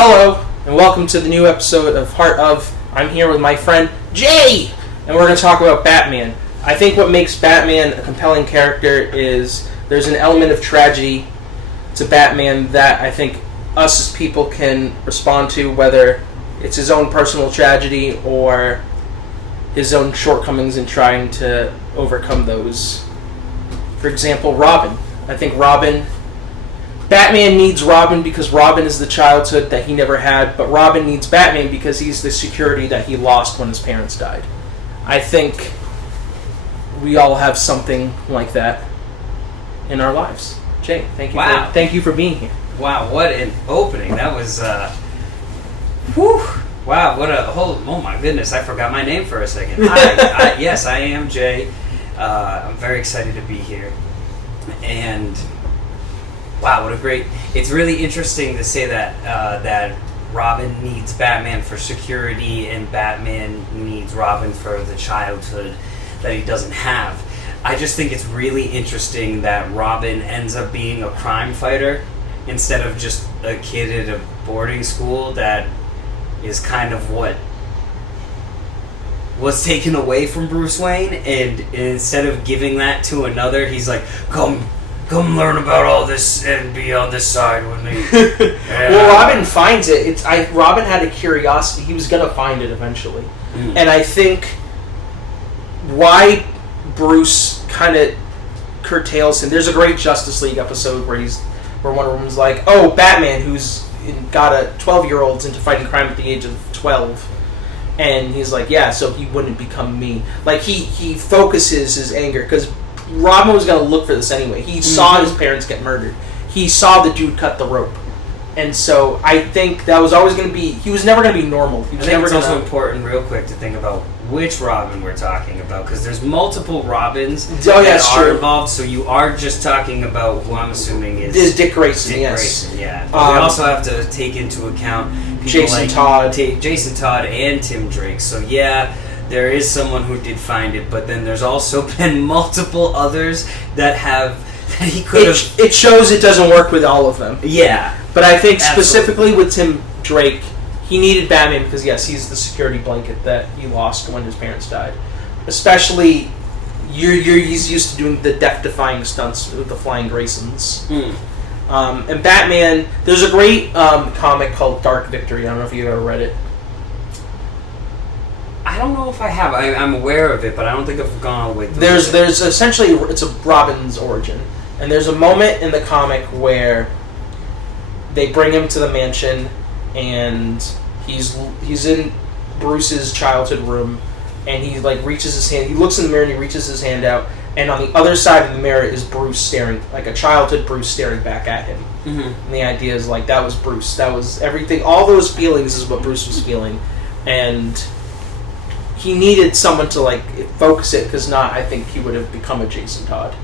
Hello, and welcome to the new episode of Heart of. I'm here with my friend Jay, and we're going to talk about Batman. I think what makes Batman a compelling character is there's an element of tragedy to Batman that I think us as people can respond to, whether it's his own personal tragedy or his own shortcomings in trying to overcome those. For example, Robin. I think Batman needs Robin because Robin is the childhood that he never had, but Robin needs Batman because he's the security that he lost when his parents died. I think we all have something like that in our lives. Jay, thank you for being here. Wow, what an opening. That was, whew. Wow, what a whole, oh my goodness, I forgot my name for a second. Yes, I am Jay. I'm very excited to be here. And wow, what a great, it's really interesting to say that Robin needs Batman for security and Batman needs Robin for the childhood that he doesn't have. I just think it's really interesting that Robin ends up being a crime fighter instead of just a kid at a boarding school that is kind of what was taken away from Bruce Wayne, and instead of giving that to another, he's like, come learn about all this and be on this side with me. Yeah. Well, Robin finds it. Robin had a curiosity. He was going to find it eventually. And I think why Bruce kind of curtails him. There's a great Justice League episode where Wonder Woman's like, oh, Batman, who's got a 12-year-old into fighting crime at the age of 12. And he's like, yeah, so he wouldn't become me. Like, he focuses his anger, because Robin was going to look for this anyway. He saw his parents get murdered. He saw the dude cut the rope. And so I think that was always going to be... He was never going to be normal. I think it's also important, real quick, to think about which Robin we're talking about, because there's multiple Robins that are involved, so you are just talking about who I'm assuming is Dick Grayson, Grayson, yeah. But we also have to take into account people Jason Todd and Tim Drake. So yeah, there is someone who did find it, but then there's also been multiple others that he could have... It shows it doesn't work with all of them. Yeah. But I think specifically with Tim Drake, he needed Batman because, yes, he's the security blanket that he lost when his parents died. Especially, he's used to doing the death-defying stunts with the Flying Graysons. And Batman, there's a great comic called Dark Victory. I don't know if you've ever read it. I don't know if I have. I'm aware of it, but I don't think I've gone all the way through it. There's essentially, it's a Robin's origin. And there's a moment in the comic where they bring him to the mansion, and he's in Bruce's childhood room, and he reaches his hand. He looks in the mirror and he reaches his hand out, and on the other side of the mirror is Bruce staring, like a childhood Bruce staring back at him. And the idea is that was Bruce. That was everything. All those feelings is what Bruce was feeling, and he needed someone to focus it, because not, I think he would have become a Jason Todd.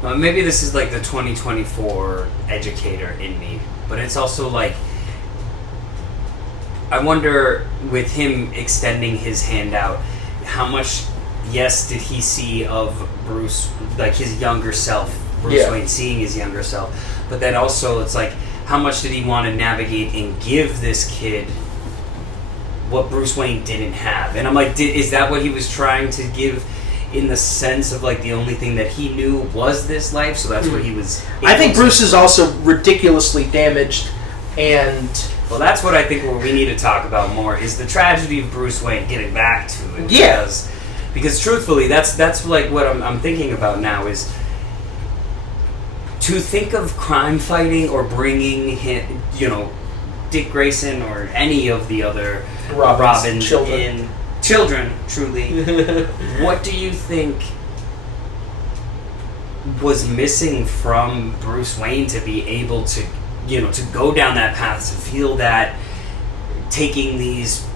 Maybe this is the 2024 educator in me, but it's also I wonder, with him extending his hand out, how much, yes, did he see of Bruce, his younger self, Bruce Wayne seeing his younger self, but then also it's how much did he want to navigate and give this kid what Bruce Wayne didn't have? And I'm is that what he was trying to give, in the sense of the only thing that he knew was this life, so that's what he was... I think Bruce is also ridiculously damaged, and... Well, that's what I think we need to talk about more, is the tragedy of Bruce Wayne, getting back to it. Yeah. Because truthfully, that's what I'm thinking about now, is to think of crime fighting or bringing him, Dick Grayson or any of the other Robins children, truly. What do you think was missing from Bruce Wayne to be able to, to go down that path, to feel that taking these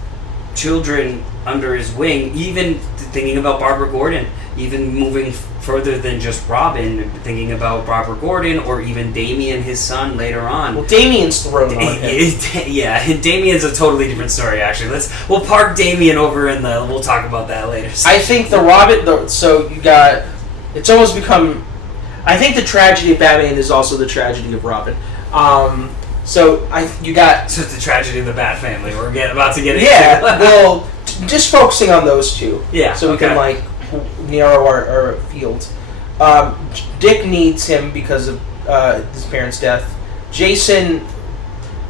children under his wing, even thinking about Barbara Gordon, even moving further than just Robin, thinking about Barbara Gordon or even Damian, his son, later on. Well, Damian's thrown on him. Yeah, Damian's a totally different story, actually. We'll park Damian over in we'll talk about that later. I think the Robin, so you got, it's almost become, I think the tragedy of Batman is also the tragedy of Robin. So you got So it's the tragedy of the Bat Family. We're about to get into. yeah. Well, just focusing on those two. Yeah. So we can like narrow our field. Dick needs him because of his parents' death. Jason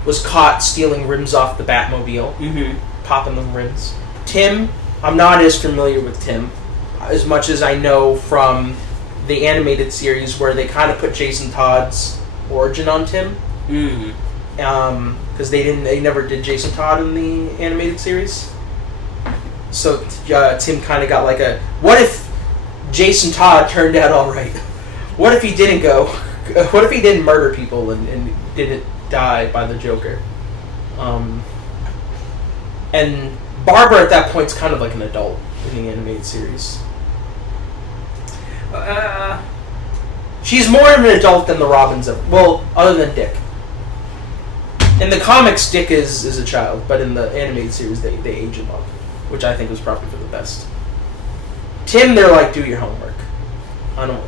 was caught stealing rims off the Batmobile, popping them rims. Tim, I'm not as familiar with Tim as much as I know from the animated series where they kind of put Jason Todd's origin on Tim. Because they never did Jason Todd in the animated series. So Tim kind of got like a, what if Jason Todd turned out all right? What if he didn't go? What if he didn't murder people and didn't die by the Joker? And Barbara at that point is kind of like an adult in the animated series. She's more of an adult than the Robins of, well, other than Dick. In the comics, Dick is a child, but in the animated series, they age him up, which I think was probably for the best. Tim, they're like, do your homework. I don't.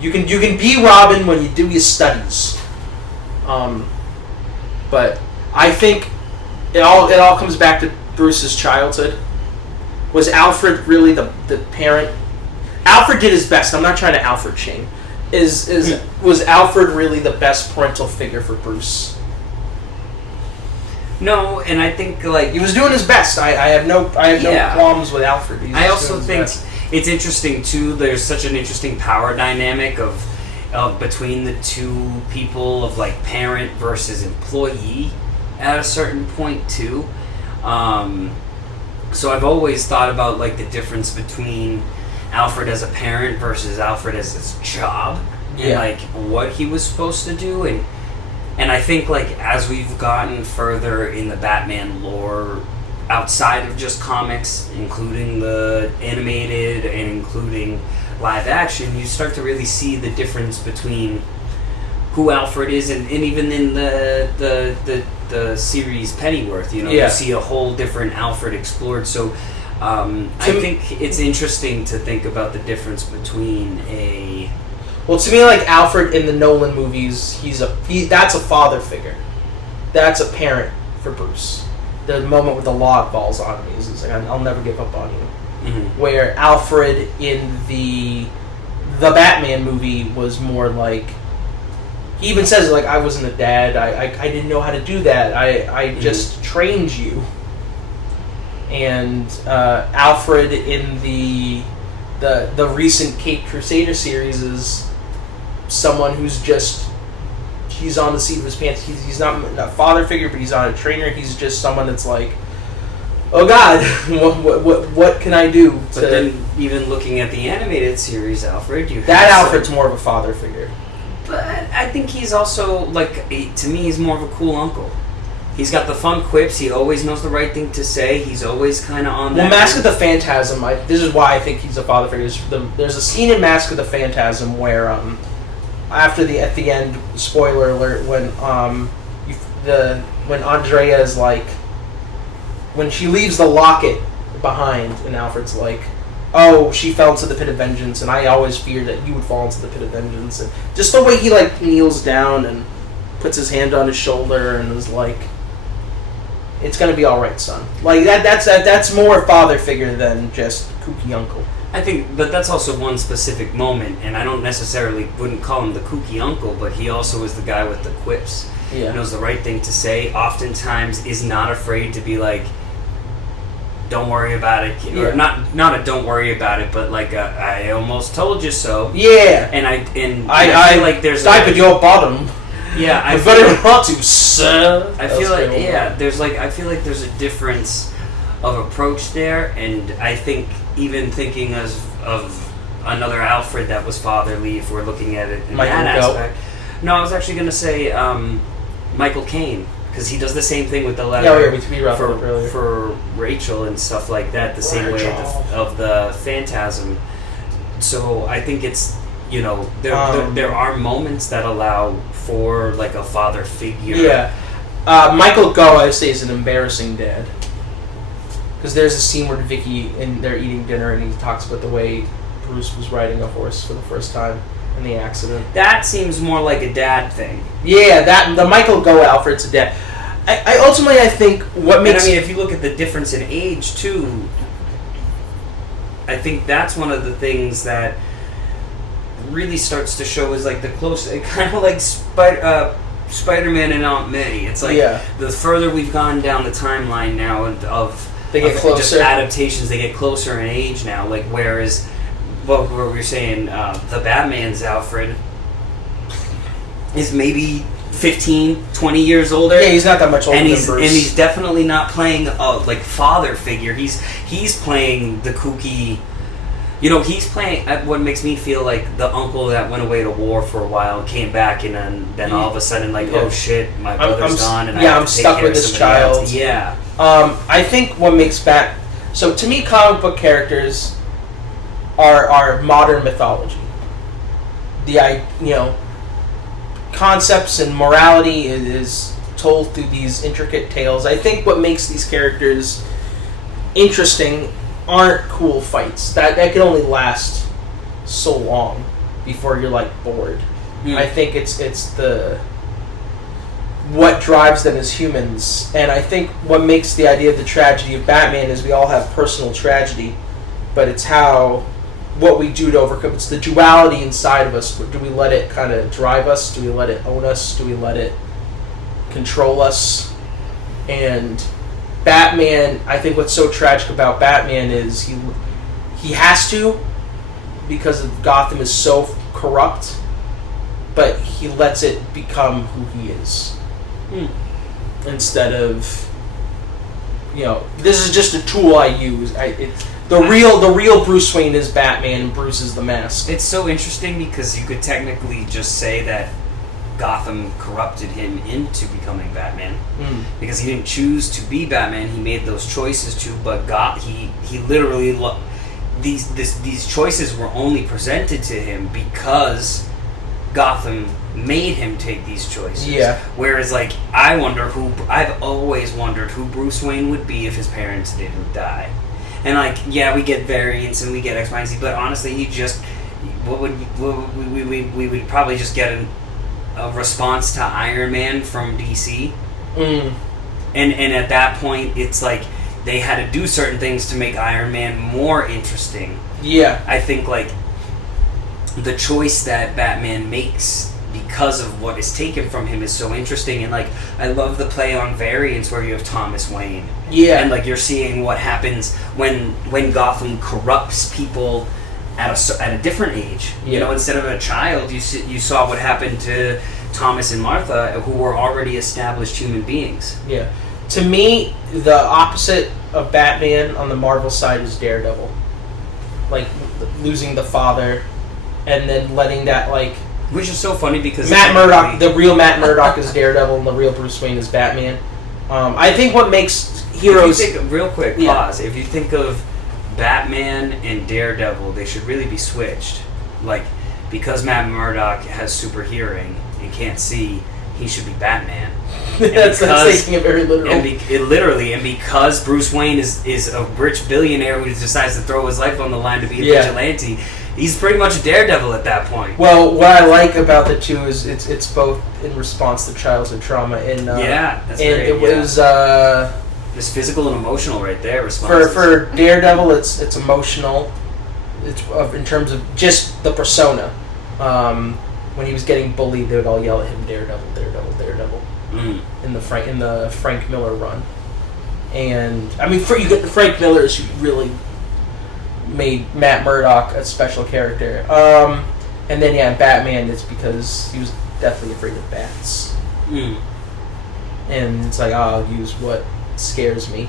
You can be Robin when you do your studies. But I think it all comes back to Bruce's childhood. Was Alfred really the parent? Alfred did his best. I'm not trying to Alfred shame. Was Alfred really the best parental figure for Bruce? No, and I think like he was doing his best. I have no qualms with Alfred. I also think it's interesting too. There's such an interesting power dynamic of between the two people of like parent versus employee at a certain point too. So I've always thought about like the difference between Alfred as a parent versus Alfred as his job and like what he was supposed to do, and I think like as we've gotten further in the Batman lore outside of just comics, including the animated and including live action, you start to really see the difference between who Alfred is and even in the series Pennyworth, you see a whole different Alfred explored. So I think it's interesting to think about the difference between a... Well, to me, like Alfred in the Nolan movies, that's a father figure. That's a parent for Bruce. The moment where the log falls on me is like, I'll never give up on you. Mm-hmm. Where Alfred in the Batman movie was more like, he even says like, I wasn't a dad. I didn't know how to do that. I just trained you. And Alfred in the recent Caped Crusader series is someone who's just, he's on the seat of his pants. He's not a father figure, but he's not a trainer. He's just someone that's like, oh God, what can I do? But then, even looking at the animated series, Alfred, Alfred's more of a father figure. But I think he's also like, to me, he's more of a cool uncle. He's got the fun quips. He always knows the right thing to say. He's always kind of on that. Well, Mask of the Phantasm, this is why I think he's a father figure. There's a scene in Mask of the Phantasm where, at the end, spoiler alert, when Andrea is like, when she leaves the locket behind, and Alfred's like, oh, she fell into the pit of vengeance, and I always feared that you would fall into the pit of vengeance. And just the way he like kneels down and puts his hand on his shoulder and is like, it's gonna be all right, son. Like that's more a father figure than just kooky uncle. I think, but that's also one specific moment, and I don't necessarily wouldn't call him the kooky uncle, but he also is the guy with the quips. Yeah. Knows the right thing to say. Oftentimes is not afraid to be like, don't worry about it, or not a don't worry about it, but like I almost told you so. Yeah. And I feel like there's dive at your bottom. Yeah, I feel like want to, sir. I feel like I feel like there's a difference of approach there, and I think even thinking of another Alfred that was fatherly, if we're looking at it in that aspect. No, I was actually going to say Michael Caine, because he does the same thing with the letter for Rachel and stuff like that, the same way of the Phantasm. So I think it's, there are moments that allow for like a father figure. Yeah. Michael Gough, I say, is an embarrassing dad. Because there's a scene where Vicky and they're eating dinner and he talks about the way Bruce was riding a horse for the first time. in the accident. That seems more like a dad thing. Yeah, the Michael Go Alfred's a dad. I ultimately I think what makes. And I mean, if you look at the difference in age too, I think that's one of the things that really starts to show is like the close, kind of like Spider-Man and Aunt May. It's like the further we've gone down the timeline now of they get closer. Just adaptations, they get closer in age now. Like whereas, what we were saying, the Batman's Alfred is maybe 15, 20 years older. Yeah, he's not that much older and than he's, Bruce. And he's definitely not playing a like father figure. He's playing the kooky. You know, he's playing what makes me feel like the uncle that went away to war for a while and came back, and then all of a sudden, like, oh shit, my brother's gone, and I'm stuck with this child. Else. Yeah. I think what makes so to me, comic book characters are modern mythology. Concepts and morality is told through these intricate tales. I think what makes these characters interesting aren't cool fights. That can only last so long before you're like bored. I think it's the what drives them as humans, and I think what makes the idea of the tragedy of Batman is we all have personal tragedy, but it's what we do to overcome. It's the duality inside of us. Do we let it kind of drive us? Do we let it own us? Do we let it control us? And Batman, I think what's so tragic about Batman is he has to, because Gotham is so corrupt, but he lets it become who he is. Instead of, this is just a tool I use. The real Bruce Wayne is Batman, and Bruce is the mask. It's so interesting because you could technically just say that Gotham corrupted him into becoming Batman because he didn't choose to be Batman. He made those choices but he literally these choices were only presented to him because Gotham made him take these choices. Yeah. Whereas, like, I've always wondered who Bruce Wayne would be if his parents didn't die. And, like, yeah, we get variants and we get X, Y, and Z, but honestly, we would probably just get a response to Iron Man from DC. And at that point, it's like they had to do certain things to make Iron Man more interesting. Yeah. I think, like, the choice that Batman makes because of what is taken from him is so interesting, and like I love the play on variants where you have Thomas Wayne, and like you're seeing what happens when Gotham corrupts people at a different age. You know, instead of a child, you saw what happened to Thomas and Martha, who were already established human beings. Yeah, to me, the opposite of Batman on the Marvel side is Daredevil, like losing the father, and then letting that like. Which is so funny because Matt Murdock, the real Matt Murdock is Daredevil, and the real Bruce Wayne is Batman. I think what makes heroes... Real quick, pause. If you think of Batman and Daredevil, they should really be switched. Like, because Matt Murdock has super hearing and can't see, he should be Batman. that's taking it very literal. And because Bruce Wayne is a rich billionaire who decides to throw his life on the line to be a vigilante, he's pretty much a Daredevil at that point. Well, what I like about the two is it's both in response to childhood trauma and that's and great. It was it's physical and emotional right there. Responses. For Daredevil, it's emotional. It's in terms of just the persona. When he was getting bullied, they would all yell at him, "Daredevil, Daredevil, Daredevil," in the Frank Miller run. And I mean, Frank Miller's really made Matt Murdock a special character. And then Batman, it's because he was deathly afraid of bats. And it's like, I'll use what scares me.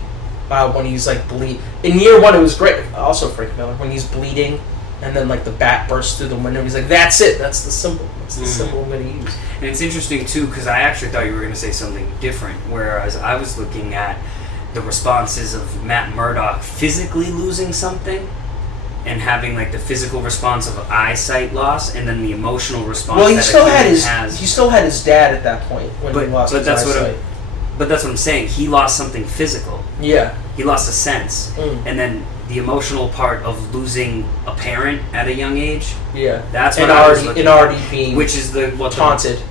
When he's like bleed in year one, it was great. Also Frank Miller, when he's bleeding, and then like the bat bursts through the window. He's like, "That's it. That's the symbol. That's the symbol I'm going to use." And it's interesting too because I actually thought you were going to say something different. Whereas I was looking at the responses of Matt Murdock physically losing something, and having like the physical response of eyesight loss, and then the emotional response. Well, he still had his dad at that point when he lost his eyesight. But that's what I'm saying. He lost something physical. Yeah. He lost a sense, and then the emotional part of losing a parent at a young age. Yeah, That's and what I was looking at. already being Which is taunted.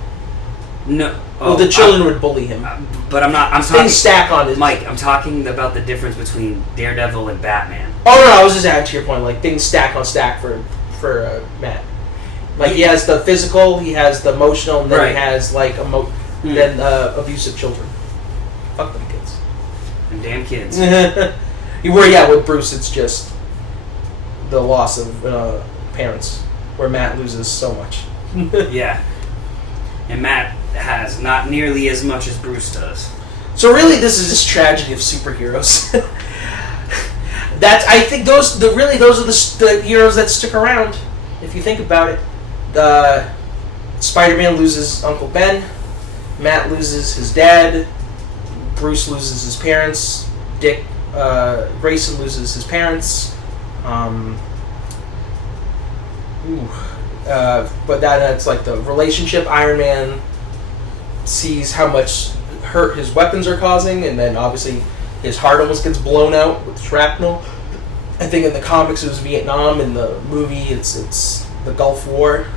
No. Well, the children would bully him. But I'm not. I'm Things talking. stack on his. Mike, I'm talking about the difference between Daredevil and Batman. Oh no, I was just adding to your point. Like things stack on stack for Matt. Like he has the physical, he has the emotional, and then Right. he has like then abusive children. Fuck them kids. And damn kids. With Bruce, it's just the loss of parents, where Matt loses so much. Yeah. And Matt has not nearly as much as Bruce does. So really, this is just tragedy of superheroes. I think those are the heroes that stick around. If you think about it, Spider-Man loses Uncle Ben, Matt loses his dad, Bruce loses his parents, Grayson loses his parents. But that's like the relationship. Iron Man sees how much hurt his weapons are causing, and then obviously his heart almost gets blown out with shrapnel. I think in the comics it was Vietnam, in the movie it's the Gulf War.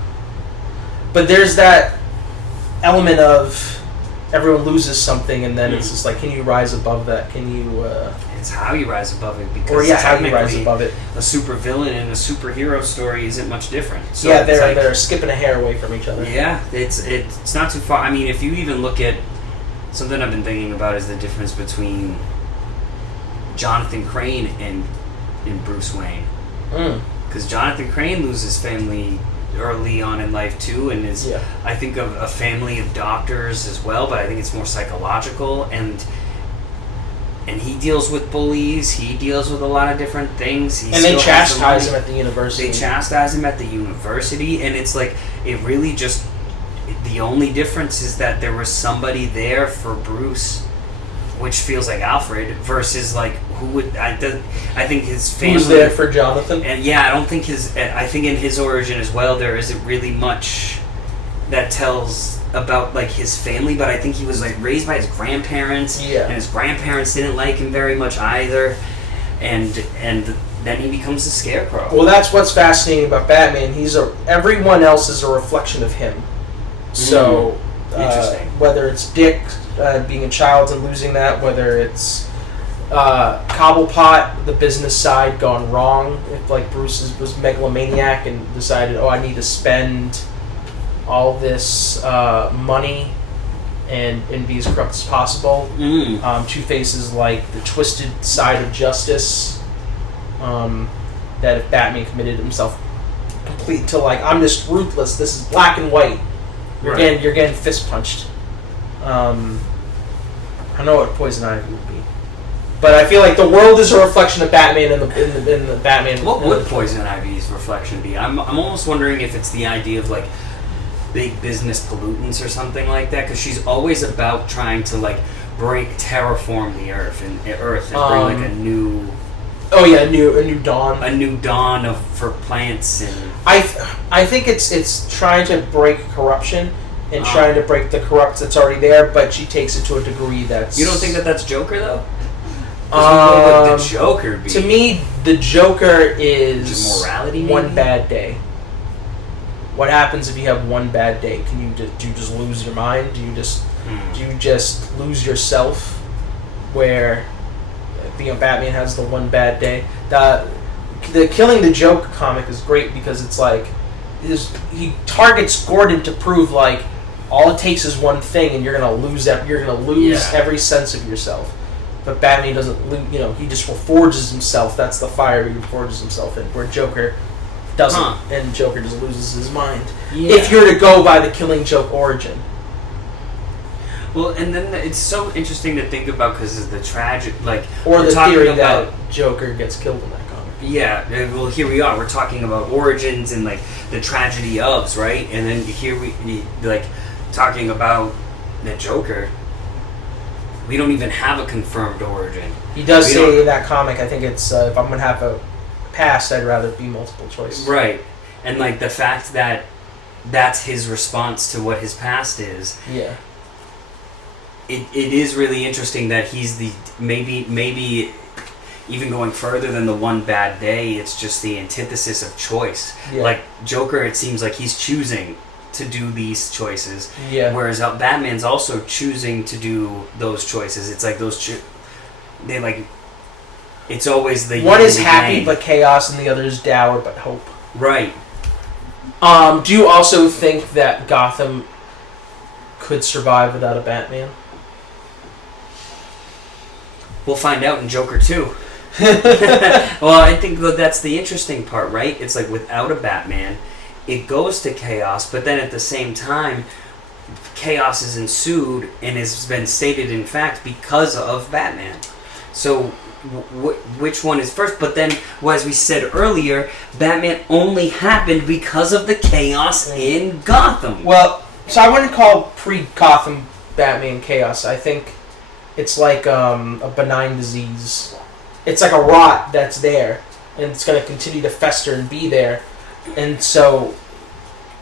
But there's that element of everyone loses something, and then it's just like, can you rise above that? Can you? It's how you rise above it, because how you rise above it. A supervillain and a superhero story isn't much different. So Yeah, they're skipping a hair away from each other. Yeah, it's not too far. I mean, if you even look at something I've been thinking about is the difference between Jonathan Crane and Bruce Wayne. Because Jonathan Crane loses family early on in life too, and is I think of a family of doctors as well, but I think it's more psychological, and he deals with bullies. He deals with a lot of different things. And they chastise him at the university. They chastise him at the university, and it's like it really just. The only difference is that there was somebody there for Bruce, which feels like Alfred, versus like who would I think his family. Who's there for Jonathan? And I don't think I think in his origin as well there isn't really much that tells about like his family, but I think he was like raised by his grandparents, and his grandparents didn't like him very much either, and then he becomes the Scarecrow. Well, that's what's fascinating about Batman. Everyone else is a reflection of him. So, Interesting. Whether it's Dick being a child and losing that, whether it's Cobblepot, the business side, gone wrong. If like Bruce was megalomaniac and decided, I need to spend all this money and be as corrupt as possible. Two-Face is like the twisted side of justice. That if Batman committed himself complete to like, I'm just ruthless. This is black and white. You're getting fist punched. I don't know what Poison Ivy would be, but I feel like the world is a reflection of Batman in the Batman. What would Poison Ivy's reflection be? I'm almost wondering if it's the idea of like big business pollutants or something like that, because she's always about trying to like terraform the Earth and bring like a new. Oh yeah, a new dawn. A new dawn for plants and. I think it's trying to break corruption and trying to break the corrupt that's already there, but she takes it to a degree that's. You don't think that's Joker though? What would the Joker be? To me, the Joker is just morality. Maybe? One bad day. What happens if you have one bad day? Do you just lose your mind? Do you just lose yourself? Where Batman has the one bad day. The Killing the Joke comic is great because it's like he targets Gordon to prove like all it takes is one thing and you're gonna lose every sense of yourself. But Batman doesn't lose, he just reforges himself. That's the fire he reforges himself in. Where Joker doesn't, and Joker just loses his mind. Yeah. If you're to go by the Killing Joke origin. Well, and then it's so interesting to think about because of the tragic, like, or the theory that Joker gets killed in that comic. Yeah, well, here we are. We're talking about origins and like the tragedy ofs, right? And then here we like talking about the Joker. We don't even have a confirmed origin. He does say in that comic. I think it's if I'm gonna have a past, I'd rather be multiple choice. Right, and like the fact that that's his response to what his past is. Yeah. It is really interesting that he's the maybe even going further than the one bad day, it's just the antithesis of choice. Yeah. Like Joker, it seems like he's choosing to do these choices, Yeah. whereas Batman's also choosing to do those choices. It's like they like, it's always the One yin is and happy yang. but chaos, and the other is dour but hope. Right. Do you also think that Gotham could survive without a Batman? We'll find out in Joker 2. Well, I think that's the interesting part, right? It's like without a Batman, it goes to chaos, but then at the same time, chaos is ensued and has been stated in fact because of Batman. So, which one is first? But then, well, as we said earlier, Batman only happened because of the chaos in Gotham. Well, so I wouldn't call pre-Gotham Batman chaos. I think it's like a benign disease. It's like a rot that's there, and it's going to continue to fester and be there. And so,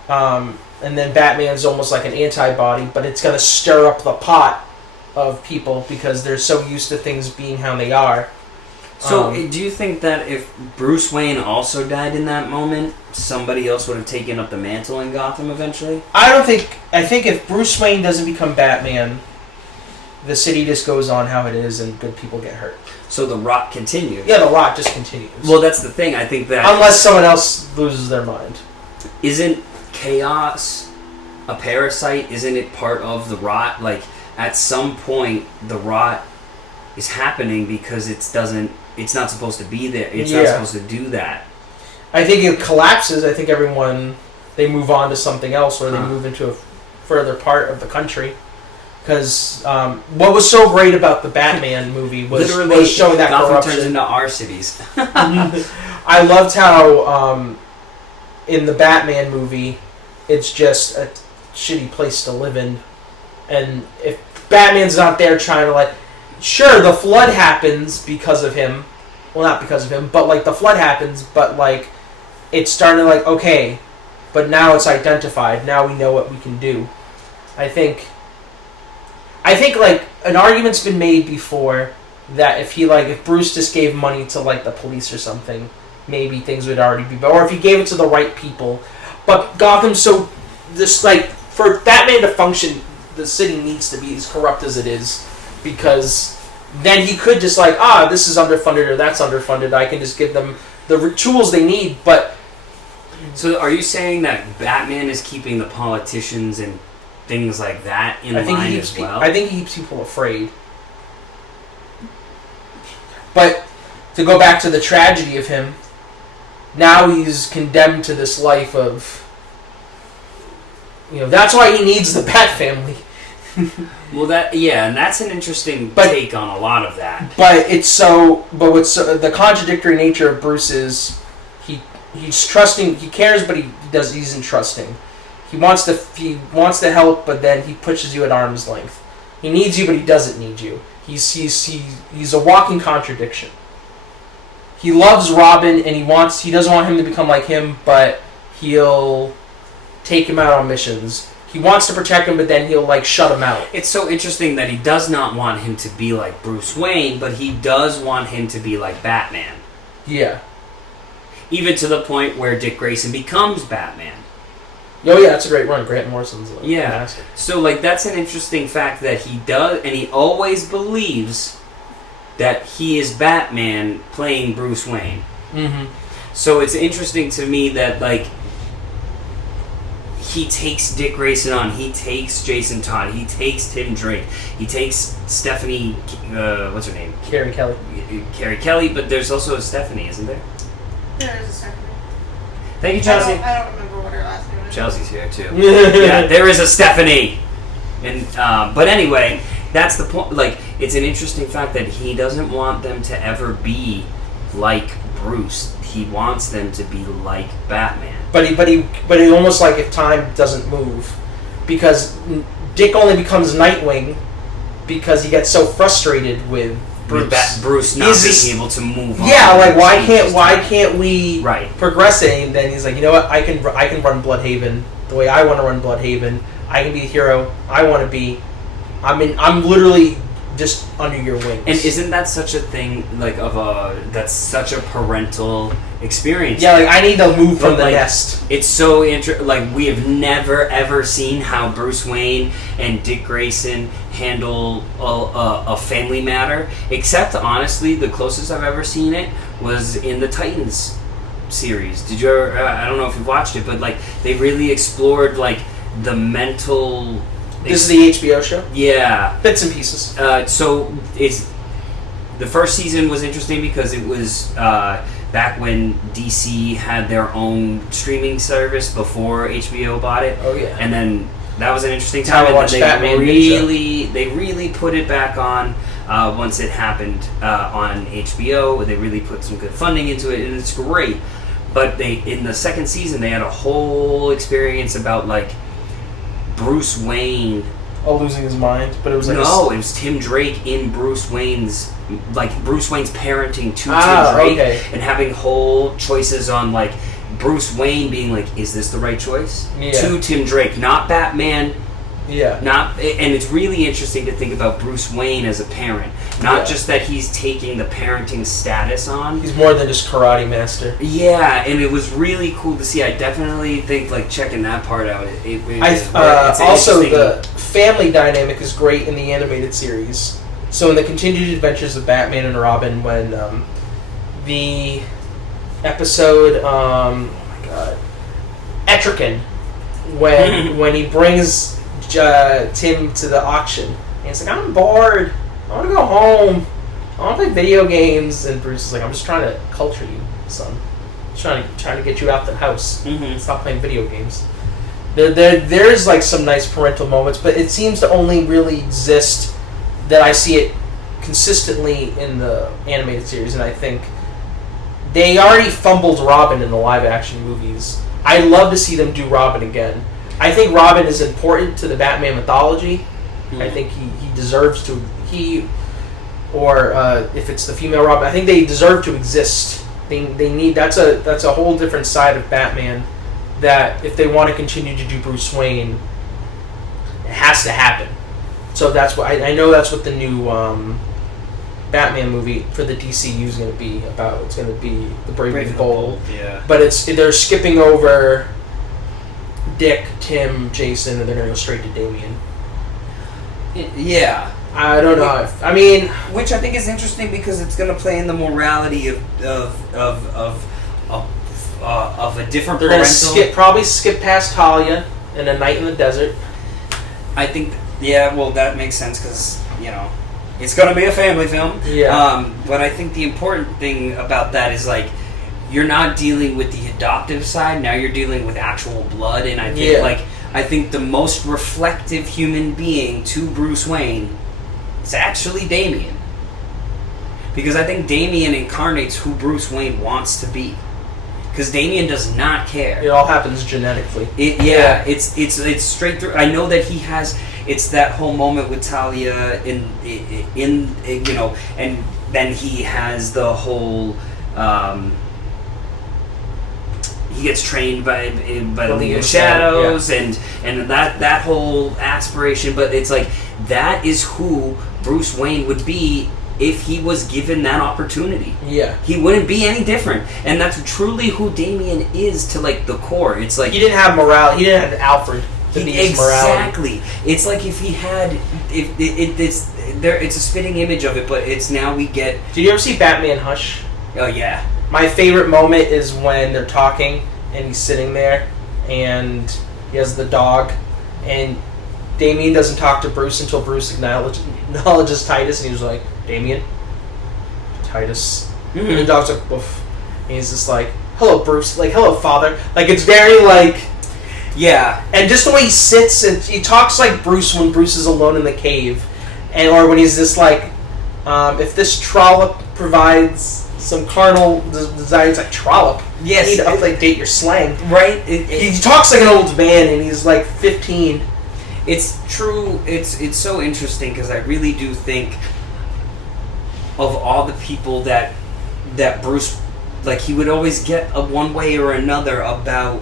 and then Batman's almost like an antibody, but it's going to stir up the pot of people because they're so used to things being how they are. So, do you think that if Bruce Wayne also died in that moment, somebody else would have taken up the mantle in Gotham eventually? I think if Bruce Wayne doesn't become Batman, the city just goes on how it is and good people get hurt. So the rot continues. Yeah, the rot just continues. Well, that's the thing. I think that unless someone else loses their mind. isn't chaos a parasite? Isn't it part of the rot? Like at some point, the rot is happening because it's not supposed to be there. It's not supposed to do that. I think it collapses. I think they move on to something else, or they move into a further part of the country. Because what was so great about the Batman movie was showing that Gotham corruption. turns into our cities. I loved how in the Batman movie, it's just a shitty place to live in, and if Batman's not there trying to like, sure, the flood happens because of him. Well, not because of him, but like the flood happens, but like it's starting to like okay, but now it's identified. Now we know what we can do. I think like an argument's been made before that if Bruce just gave money to like the police or something, maybe things would already be better. Or if he gave it to the right people. But Gotham's so this like for Batman to function, the city needs to be as corrupt as it is, because then he could just like this is underfunded or that's underfunded. I can just give them the tools they need. But so are you saying that Batman is keeping the politicians and things like that in line as well? I think he keeps people afraid. But to go back to the tragedy of him, now he's condemned to this life of, that's why he needs the Bat family. Well, and that's an interesting take on a lot of that. But the contradictory nature of Bruce is he's trusting, he cares, but he isn't trusting. He wants to help, but then he pushes you at arm's length. He needs you, but he doesn't need you. He's a walking contradiction. He loves Robin, and he doesn't want him to become like him, but he'll take him out on missions. He wants to protect him, but then he'll like shut him out. It's so interesting that he does not want him to be like Bruce Wayne, but he does want him to be like Batman. Yeah. Even to the point where Dick Grayson becomes Batman. Oh yeah, that's a great run. Grant Morrison's fantastic. So like that's an interesting fact that he does, and he always believes that he is Batman playing Bruce Wayne. Mm-hmm. So it's interesting to me that like he takes Dick Grayson on, he takes Jason Todd, he takes Tim Drake, he takes Stephanie. What's her name? Carrie Kelly. Carrie Kelly, but there's also a Stephanie, isn't there? There is a Stephanie. Thank you, Chelsea. I don't remember what her last name is. Chelsea's here too. Yeah, there is a Stephanie. And but anyway, that's the point. Like, it's an interesting fact that he doesn't want them to ever be like Bruce. He wants them to be like Batman. But he almost like if time doesn't move, because Dick only becomes Nightwing because he gets so frustrated with Bruce. Bruce not being able to move on. Yeah, like why can't we progress it? And then he's like, you know what? I can run Bloodhaven the way I want to run Bloodhaven. I can be the hero I want to be. I'm literally just under your wings. And isn't that such a thing, like, that's such a parental experience? Yeah, like, I need to move from But, the like, nest. It's so like, we have never ever seen how Bruce Wayne and Dick Grayson handle a family matter, except, honestly, the closest I've ever seen it was in the Titans series. Did you ever, I don't know if you've watched it, but, like, they really explored, like, the mental... This is the HBO show? Yeah. Bits and pieces. So it's the first season was interesting because it was back when DC had their own streaming service before HBO bought it. Oh, yeah. And then that was an interesting That's how time. I watched Batman Ninja. They really put it back on once it happened on HBO. They really put some good funding into it, and it's great. But in the second season, they had a whole experience about, like, Bruce Wayne. Oh, losing his mind, but it was like No, it was Tim Drake in Bruce Wayne's parenting to Ah, Tim Drake, okay. and having whole choices on, like, Bruce Wayne being like, is this the right choice? Yeah. To Tim Drake, not Batman. Yeah. And it's really interesting to think about Bruce Wayne as a parent, not Yeah. just that he's taking the parenting status on. He's more than just karate master. Yeah, and it was really cool to see. I definitely think, like, checking that part out. It's Also, interesting. the family dynamic is great in the animated series. So in the continued adventures of Batman and Robin, when the episode, oh my god, Etrigan, when he brings Tim to the auction, and he's like, I'm bored, I want to go home, I want to play video games, and Bruce is like, I'm just trying to culture you, son. Trying to get you out the house. Mhm. Stop playing video games. There's like some nice parental moments, but it seems to only really exist that I see it consistently in the animated series, and I think they already fumbled Robin in the live action movies. I'd love to see them do Robin again. I think Robin is important to the Batman mythology. Mhm. I think he deserves to, if it's the female Robin, I think they deserve to exist. They need, that's a whole different side of Batman that if they want to continue to do Bruce Wayne, it has to happen. So that's what I know. That's what the new Batman movie for the DCU is going to be about. It's going to be the Brave and the Bold. Yeah. But they're skipping over Dick, Tim, Jason, and they're going to go straight to Damian. Yeah. I don't know. I mean, Which I think is interesting because it's going to play in the morality of a different they're going parental. to probably skip past Talia and A Night in the Desert. I think, yeah, well, that makes sense because, it's going to be a family film. Yeah. But I think the important thing about that is, like, you're not dealing with the adoptive side. Now you're dealing with actual blood, and I think, Yeah. I think the most reflective human being to Bruce Wayne is actually Damian. Because I think Damian incarnates who Bruce Wayne wants to be. Because Damian does not care. It all happens genetically. It's straight through. I know that he has. It's that whole moment with Talia in and then he has the whole. He gets trained by the League of Shadows, and that whole aspiration. But it's like that is who Bruce Wayne would be if he was given that opportunity. Yeah. He wouldn't be any different. And that's truly who Damian is to, like, the core. It's like... He didn't have morality. He didn't have Alfred to be his morality. Exactly. It's like if he had... It's a spitting image of it, but it's now we get... Did you ever see Batman Hush? Oh, yeah. My favorite moment is when they're talking and he's sitting there and he has the dog and Damian doesn't talk to Bruce until Bruce acknowledges Titus, and he was like, Damian? Titus. Mm-hmm. And the dog's like, woof. And he's just like, hello, Bruce. Like, hello, father. Like, it's very, like... Yeah. And just the way he sits, and he talks like Bruce when Bruce is alone in the cave. Or when he's just like, if this trollop provides some carnal desires, like, trollop. Yes. You need to update your slang. Right? He talks like an old man, and he's like 15. It's true. It's so interesting because I really do think of all the people that Bruce, like, he would always get a one way or another about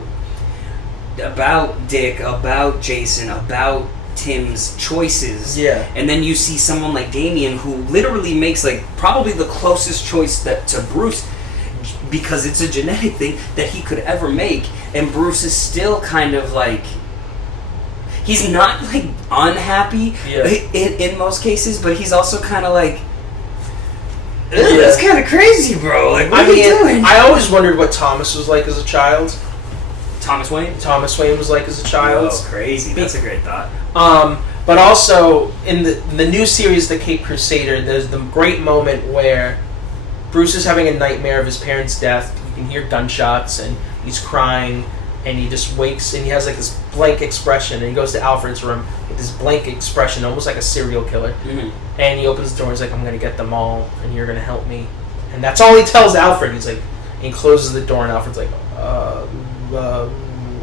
Dick, about Jason, about Tim's choices. Yeah. And then you see someone like Damien who literally makes like probably the closest choice that to Bruce, because it's a genetic thing that he could ever make, and Bruce is still kind of like, he's not like unhappy in most cases, but he's also kind of like, that's kind of crazy, bro. Like, what are you doing? I always wondered what Thomas was like as a child. Thomas Wayne? Thomas Wayne was like as a child. Oh, crazy. That's a great thought. But also, in the new series, The Cape Crusader, there's the great moment where Bruce is having a nightmare of his parents' death. You can hear gunshots, and he's crying, and he just wakes, and he has like this blank expression, and he goes to Alfred's room with this blank expression, almost like a serial killer. Mm-hmm. And he opens the door, and he's like, I'm going to get them all, and you're going to help me. And that's all he tells Alfred. He's like, and he closes the door, and Alfred's like,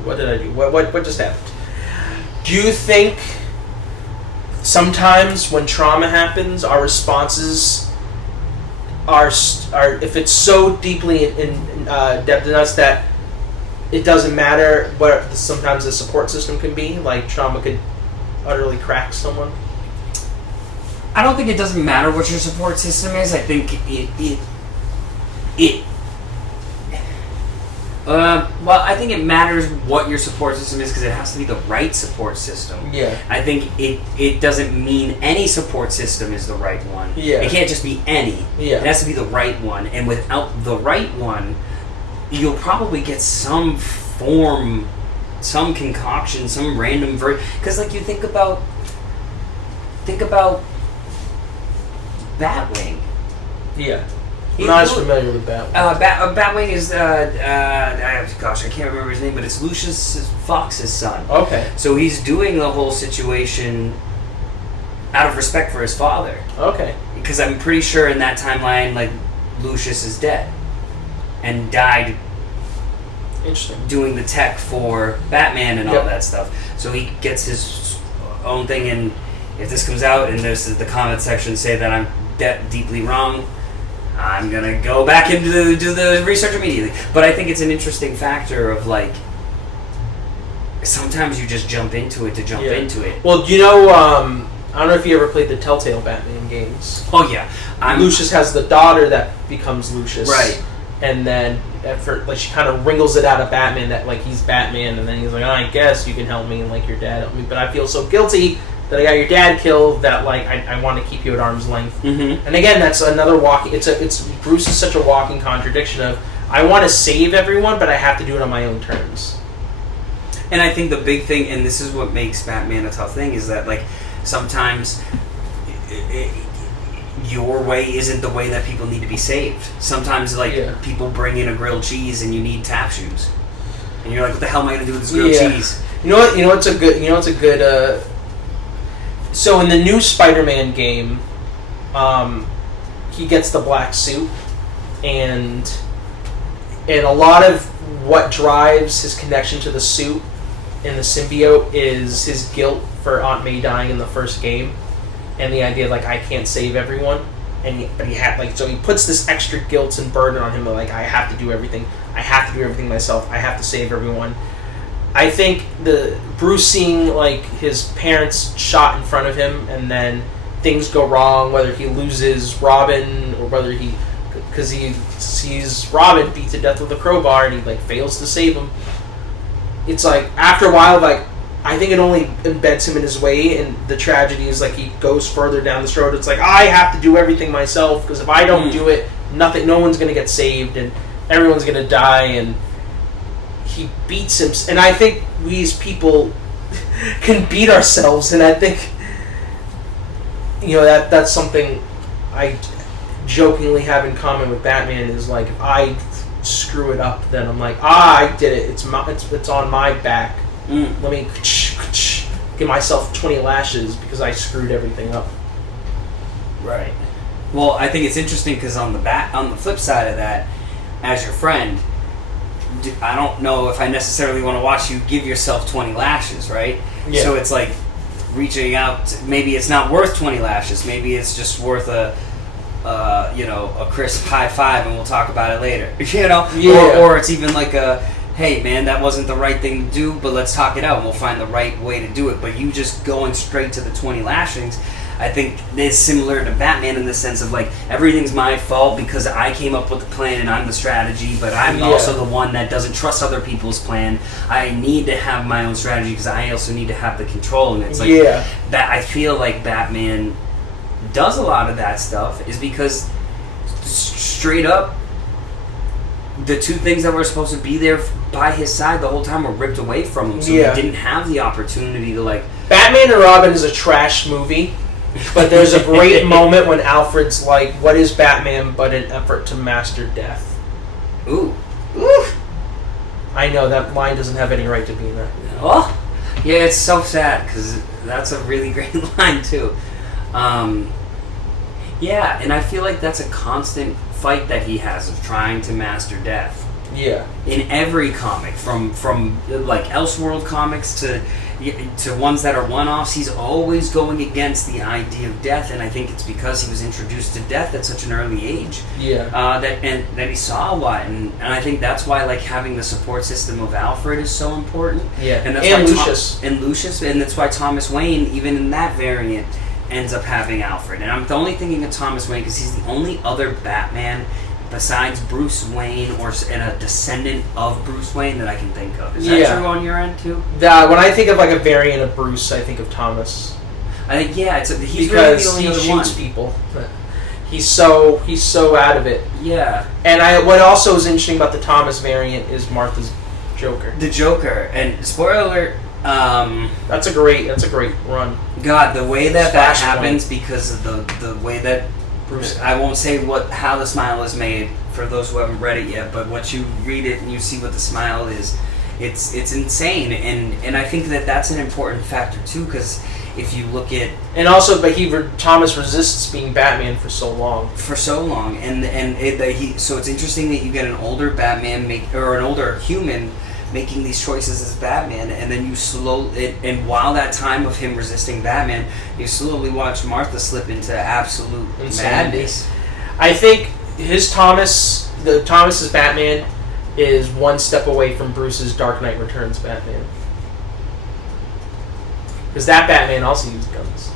what did I do? What just happened? Do you think sometimes when trauma happens, our responses are if it's so deeply in depth in us that it doesn't matter what sometimes the support system can be, like trauma could utterly crack someone? I don't think it doesn't matter what your support system is. I think I think it matters what your support system is, because it has to be the right support system. Yeah. I think it doesn't mean any support system is the right one. Yeah. It can't just be any. Yeah. It has to be the right one, and without the right one, you'll probably get some form, some concoction, some random because like you think about Batwing. Yeah. I'm not as familiar with Batwing. Batwing is gosh, I can't remember his name, but it's Lucius Fox's son. Okay. So he's doing the whole situation out of respect for his father. Okay. Because I'm pretty sure in that timeline, like, Lucius is dead and died. Interesting. Doing the tech for Batman and all that stuff. So he gets his own thing, and if this comes out and there's the comment section say that I'm deeply wrong, I'm gonna go back and do the research immediately. But I think it's an interesting factor of like, sometimes you just jump into it to jump into it. Well, you know, I don't know if you ever played the Telltale Batman games. Oh yeah, Lucius has the daughter that becomes Lucius, right? And then she kind of wringles it out of Batman that like he's Batman, and then he's like, I guess you can help me, and like your dad helped me, but I feel so guilty that I got your dad killed that like I want to keep you at arm's length. Mm-hmm. And again, that's another walking. It's Bruce is such a walking contradiction of I want to save everyone, but I have to do it on my own terms. And I think the big thing, and this is what makes Batman a tough thing, is that like sometimes your way isn't the way that people need to be saved. Sometimes like people bring in a grilled cheese and you need tap shoes, and you're like, what the hell am I going to do with this grilled cheese? You know what? It's a good. So in the new Spider-Man game, he gets the black suit, and a lot of what drives his connection to the suit and the symbiote is his guilt for Aunt May dying in the first game, and the idea like I can't save everyone, but he had like so he puts this extra guilt and burden on him of like I have to do everything myself, I have to save everyone. I think the Bruce seeing like his parents shot in front of him, and then things go wrong, whether he loses Robin or whether because he sees Robin beat to death with a crowbar and he like fails to save him. It's like after a while, like I think it only embeds him in his way, and the tragedy is like he goes further down this road. It's like I have to do everything myself because if I don't do it, no one's gonna get saved and everyone's gonna die, and he beats him. And I think we as people can beat ourselves, and I think that's something I jokingly have in common with Batman is like if I screw it up, then I'm like I did it. It's on my back. Let me give myself 20 lashes because I screwed everything up. Right. Well, I think it's interesting because on the flip side of that, as your friend, I don't know if I necessarily want to watch you give yourself 20 lashes, right? Yeah. So it's like reaching out. Maybe it's not worth 20 lashes. Maybe it's just worth a crisp high five, and we'll talk about it later. Yeah. Or it's even like hey man, that wasn't the right thing to do, but let's talk it out and we'll find the right way to do it. But you just going straight to the 20 lashings, I think is similar to Batman in the sense of like, everything's my fault because I came up with the plan and I'm the strategy, but I'm also the one that doesn't trust other people's plan. I need to have my own strategy because I also need to have the control. And it's like, that I feel like Batman does a lot of that stuff is because straight up, the two things that were supposed to be there by his side the whole time were ripped away from him, so he didn't have the opportunity to like... Batman and Robin is a trash movie, but there's a great moment when Alfred's like, what is Batman but an effort to master death? Ooh. I know, that line doesn't have any right to be in there. Oh, yeah, it's so sad, because that's a really great line, too. Yeah, and I feel like that's a constant fight that he has of trying to master death. Yeah. In every comic, from like Elseworld comics to ones that are one-offs, he's always going against the idea of death, and I think it's because he was introduced to death at such an early age. Yeah. That he saw a lot, and I think that's why like having the support system of Alfred is so important. Yeah. And that's and why Lucius, and that's why Thomas Wayne, even in that variant, ends up having Alfred. And I'm only thinking of Thomas Wayne because he's the only other Batman besides Bruce Wayne and a descendant of Bruce Wayne that I can think of. Is that true on your end too? When I think of like a variant of Bruce, I think of Thomas. I think he's because really the only he other shoots one. people. He's so out of it. Yeah. And what also is interesting about the Thomas variant is Martha's Joker. The Joker, and spoiler alert. That's a great run. God, the way that Flashpoint. happens because of the way that Bruce. I won't say how the smile is made for those who haven't read it yet, but once you read it and you see what the smile is, it's insane, and I think that that's an important factor too, because if you look at Thomas resists being Batman for so long, so it's interesting that you get an older Batman or an older human making these choices as Batman, and then you and while that time of him resisting Batman, you slowly watch Martha slip into absolute madness. I think Thomas's Batman is one step away from Bruce's Dark Knight Returns Batman. Because that Batman also used guns.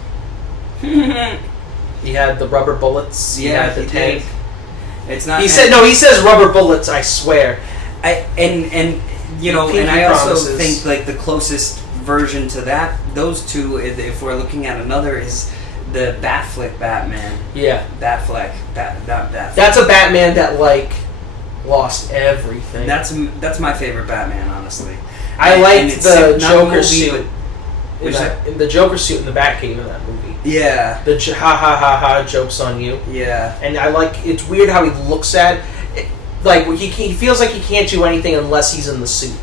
He had the rubber bullets. He had the tank. It's not. He says rubber bullets. I swear. And I also think like the closest version to that, those two, if we're looking at another, is the Batfleck Batman. Yeah. Batfleck. That's a Batman that like lost everything. That's my favorite Batman, honestly. I liked the Joker suit. In the Joker suit in the Batcave in that movie. Yeah. The ha ha ha ha joke's on you. Yeah. And I like, it's weird how he looks at it. Like, he feels like he can't do anything unless he's in the suit.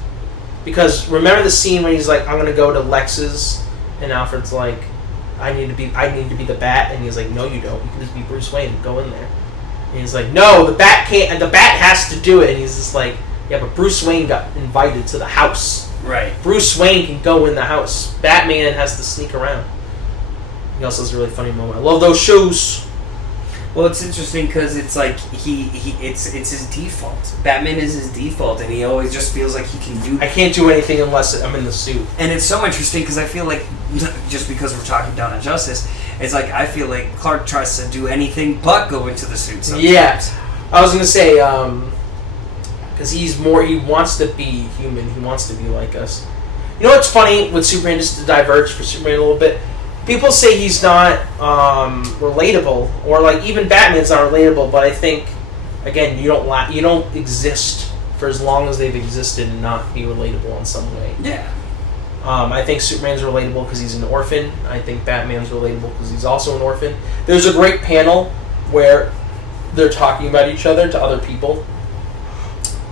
Because remember the scene when he's like, I'm going to go to Lex's, and Alfred's like, I need to be the Bat, and he's like, no you don't, you can just be Bruce Wayne, go in there. And he's like, no, the Bat can't, and the Bat has to do it, and he's just like, yeah, but Bruce Wayne got invited to the house. Right. Bruce Wayne can go in the house. Batman has to sneak around. He also has a really funny moment. I love those shoes. Well, it's interesting because it's like it's his default. Batman is his default, and he always just feels like he can do. I can't do anything unless I'm in the suit. And it's so interesting because I feel like, just because we're talking Dawn of Justice, it's like I feel like Clark tries to do anything but go into the suit sometimes. Yeah, I was gonna say because he wants to be human. He wants to be like us. You know what's funny with Superman? Just to diverge for Superman a little bit. People say he's not relatable, or like even Batman's not relatable. But I think, again, you don't exist for as long as they've existed and not be relatable in some way. Yeah. I think Superman's relatable because he's an orphan. I think Batman's relatable because he's also an orphan. There's a great panel where they're talking about each other to other people.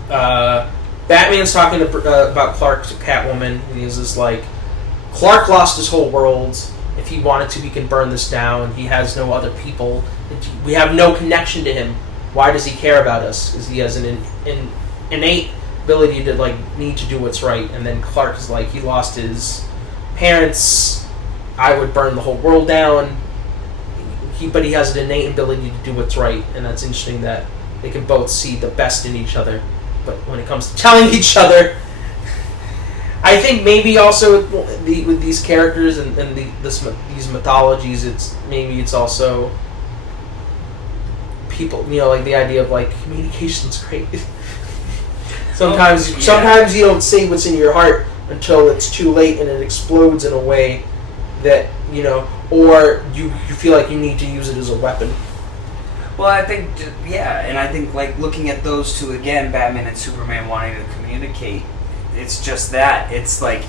Batman's talking about Clark to Catwoman, and he's just like, Clark lost his whole world. If he wanted to, he can burn this down. He has no other people. We have no connection to him. Why does he care about us? Because he has an innate ability to like need to do what's right. And then Clark is like, he lost his parents. I would burn the whole world down. But he has an innate ability to do what's right, and that's interesting that they can both see the best in each other. But when it comes to telling each other, I think maybe also with these characters and these mythologies, it's also people, like the idea of like communication's great. Sometimes you don't say what's in your heart until it's too late and it explodes in a way that or you feel like you need to use it as a weapon. Well, I think, and I think like looking at those two again, Batman and Superman wanting to communicate, it's just that. It's like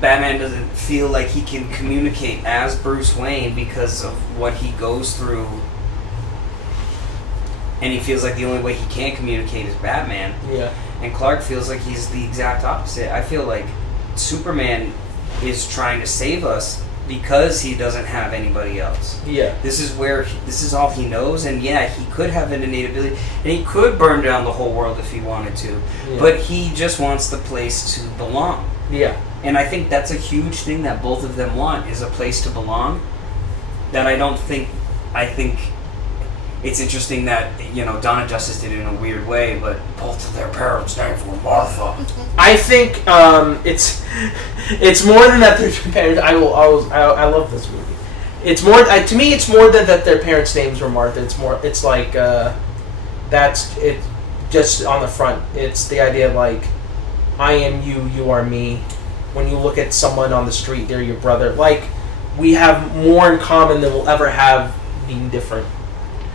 Batman doesn't feel like he can communicate as Bruce Wayne because of what he goes through, and he feels like the only way he can communicate is Batman. Yeah. And Clark feels like he's the exact opposite. I feel like Superman is trying to save us because he doesn't have anybody else. Yeah. This is all he knows, and he could have an innate ability, and he could burn down the whole world if he wanted to, but he just wants the place to belong. Yeah. And I think that's a huge thing that both of them want, is a place to belong. That I think it's interesting that, Dawn of Justice did it in a weird way, but both of their parents' names were Martha. I think it's more than that their parents. I love this movie. It's more to me. It's more than that their parents' names were Martha. It's like that's it. Just on the front, it's the idea of like, I am you, you are me. When you look at someone on the street, they're your brother. Like, we have more in common than we'll ever have being different.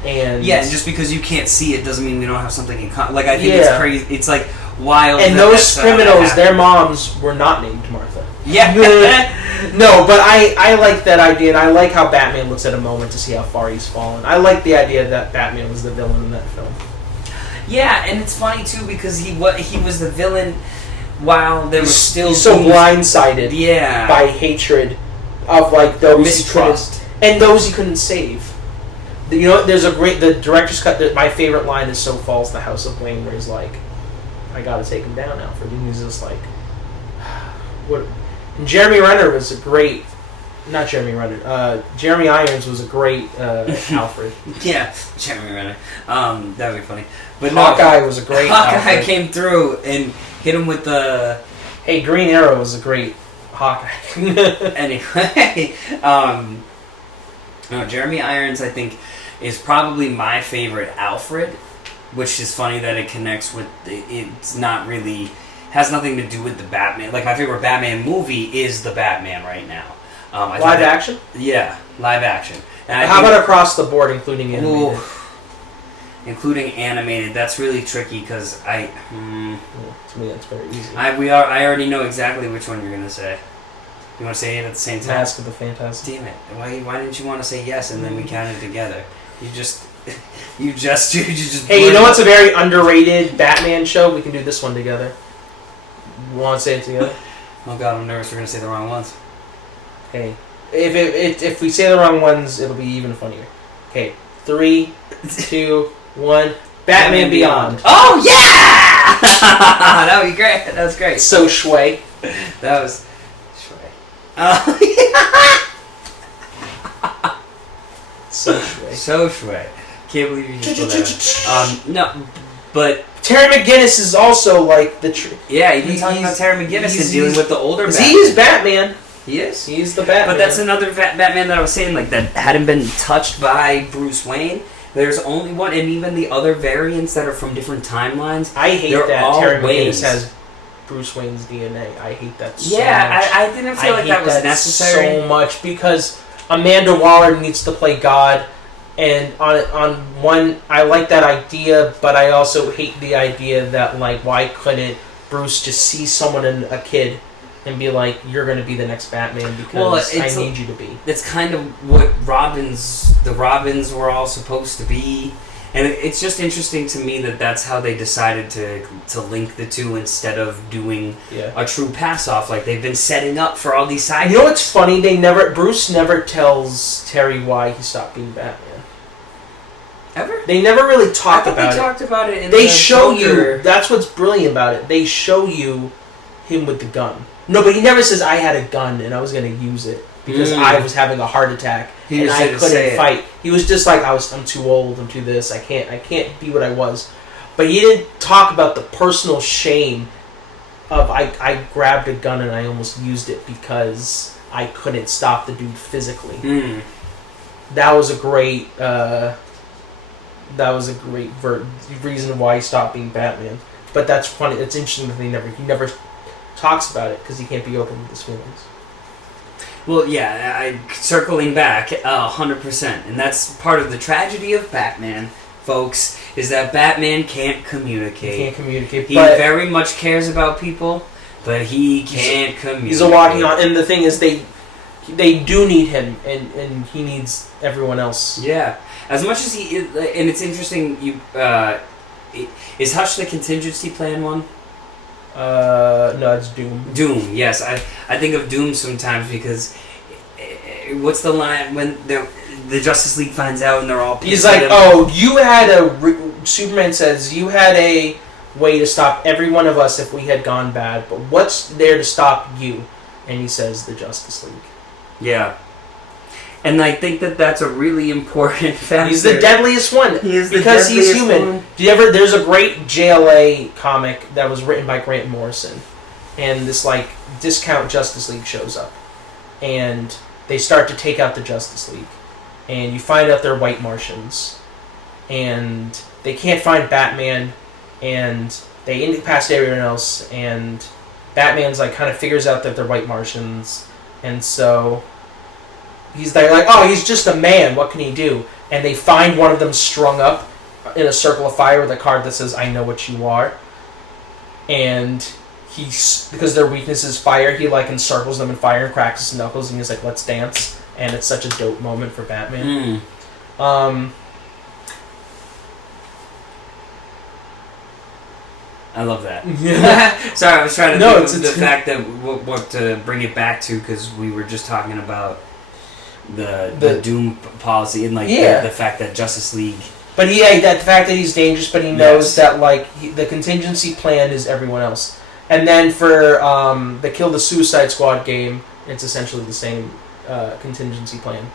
And just because you can't see it doesn't mean we don't have something in common. Like, I think it's crazy. It's like wild. And those criminals, their moms were not named Martha. Yeah. No, but I like that idea, and I like how Batman looks at a moment to see how far he's fallen. I like the idea that Batman was the villain in that film. Yeah, and it's funny too because he was the villain while there was still he's so blindsided by hatred of like those mistrust and those he couldn't save. There's the director's cut. My favorite line is "So falls the house of Wayne," where he's like, "I got to take him down, Alfred." And he's just like, "What?" And Jeremy Renner was a great. Not Jeremy Renner. Jeremy Irons was a great Alfred. Yeah, Jeremy Renner. That would be funny. But Hawkeye was a great. Hawkeye Alfred. came through and hit him with the. Hey, Green Arrow was a great Hawkeye. Anyway, Jeremy Irons, I think, is probably my favorite Alfred, which is funny that it connects with. It's not really has nothing to do with the Batman. Like, my favorite Batman movie is the Batman right now. Live action? Yeah, live action. And how about across the board, including animated? Including animated, that's really tricky because to me, that's very easy. I already know exactly which one you're gonna say. You want to say it at the same time? Mask of the Phantasm. Damn it! Why didn't you want to say yes and then we counted together? You just. Hey, you know what's a very underrated Batman show? We can do this one together. You want to say it together? Oh God, I'm nervous. We're gonna say the wrong ones. Hey, if we say the wrong ones, it'll be even funnier. Okay, 3, 2, 1. Batman Beyond. Oh yeah! That would be great. That was great. So Shui. That was Shui. Oh yeah. So Shui. So Shui. Can't believe you just put that. No, but Terry McGinnis is also like the. He's talking about Terry McGinnis and dealing with the older Batman. He is Batman. He is. He's the Batman. But that's another Batman that I was saying, like, that hadn't been touched by Bruce Wayne. There's only one, and even the other variants that are from different timelines. I hate that Terry McGinnis has Bruce Wayne's DNA. I hate that so much. I didn't feel like that was necessary so much because Amanda Waller needs to play God, and on one, I like that idea, but I also hate the idea that, like, why couldn't Bruce just see someone in a kid and be like, you're going to be the next Batman because I need you to be. That's kind of what the Robins were all supposed to be. And it's just interesting to me that that's how they decided to link the two instead of doing a true pass-off like they've been setting up for all these side. You know what's funny? Bruce never tells Terry why he stopped being Batman. Ever? They never really talk about it. They talked about it in They show you, that's what's brilliant about it. They show you him with the gun. No, but he never says, I had a gun and I was going to use it because I was having a heart attack and I couldn't fight. He was just like, I'm too old, I'm too this, I can't be what I was. But he didn't talk about the personal shame of I grabbed a gun and I almost used it because I couldn't stop the dude physically. Mm. That was a great reason why he stopped being Batman. But that's funny. It's interesting that he never talks about it because he can't be open with his feelings. Well, yeah, circling back 100%, and that's part of the tragedy of Batman, folks, is that Batman can't communicate. He can't communicate. He but very much cares about people, but he can't communicate. He's a walking on, and the thing is, they do need him, and he needs everyone else. Yeah, as much as he is, and it's interesting. Is Hush the contingency plan one? No, it's Doom. Doom, yes. I think of Doom sometimes because what's the line when the Justice League finds out and they're all pissed He's at like, him? oh, Superman says, you had a way to stop every one of us if we had gone bad, but what's there to stop you? And he says, the Justice League. Yeah. And I think that that's a really important factor. He's the deadliest one. He is the because he's deadliest human. one. There's a great JLA comic that was written by Grant Morrison, and this like discount Justice League shows up, and they start to take out the Justice League, and you find out they're white Martians, and they can't find Batman, and they incapacitate everyone else, and Batman's like kind of figures out that they're white Martians, and so he's there like, oh, he's just a man, what can he do? And they find one of them strung up in a circle of fire with a card that says, I know what you are. And because their weakness is fire, he like encircles them in fire and cracks his knuckles and he's like, let's dance. And it's such a dope moment for Batman. I love that. Yeah. Sorry, I was trying to No, think of the fact that what to bring it back to, because we were just talking about the Doom policy and like the fact that Justice League. But the fact that he's dangerous, but he knows that like the contingency plan is everyone else. And then for the Kill the Suicide Squad game, it's essentially the same contingency plan.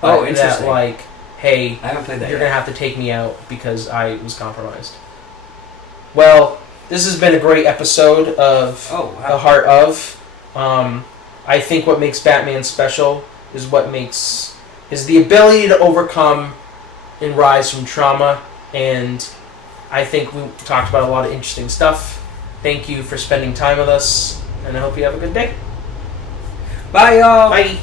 Oh, interesting. That like, hey, I haven't played that you're yet. gonna have to take me out because I was compromised. Well, this has been a great episode of The Heart of. I think what makes Batman special is the ability to overcome and rise from trauma, and I think we talked about a lot of interesting stuff. Thank you for spending time with us, and I hope you have a good day. Bye, y'all. Bye.